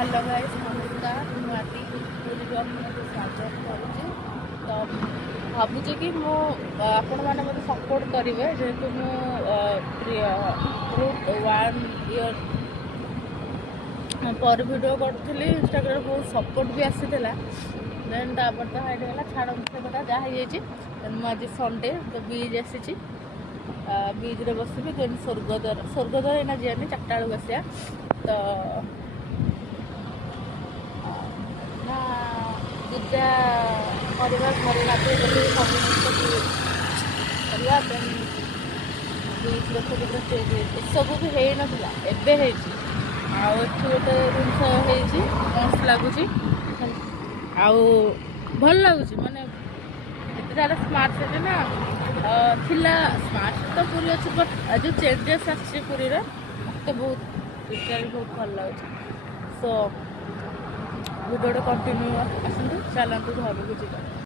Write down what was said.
Hello guys नमस्कार मुझे पुरी आपको स्वागत करुँचे तो भावुचे कि मु आपण मैंने मत सपोर्ट करेंगे जेहेतु बहुत 1 ईयर पर वीडियो करी इंस्टाग्राम बहुत सपोर्ट भी आसी देन तापर तो हाईगला छाड़ मुझे कथा जहाँ मुझे संडे तो बीच आसी बीच रे बसबी देन स्वर्गद्वार एना जानी 4टा बेलू आसिया तो पूजा करवा घर गाधे सब करवा बीच देखो एसबू भी हो नाला एवं गोटे जिनस मस्त लगुच भल लगुच माने सारा स्मार्ट सिटी ना थिला स्मार्ट तो पूरी अच्छी बट जो चेंजेस आसरी मत बहुत बहुत भल लगे सो वीडियो कंटिन्यू आसतु चलतु घर को जा।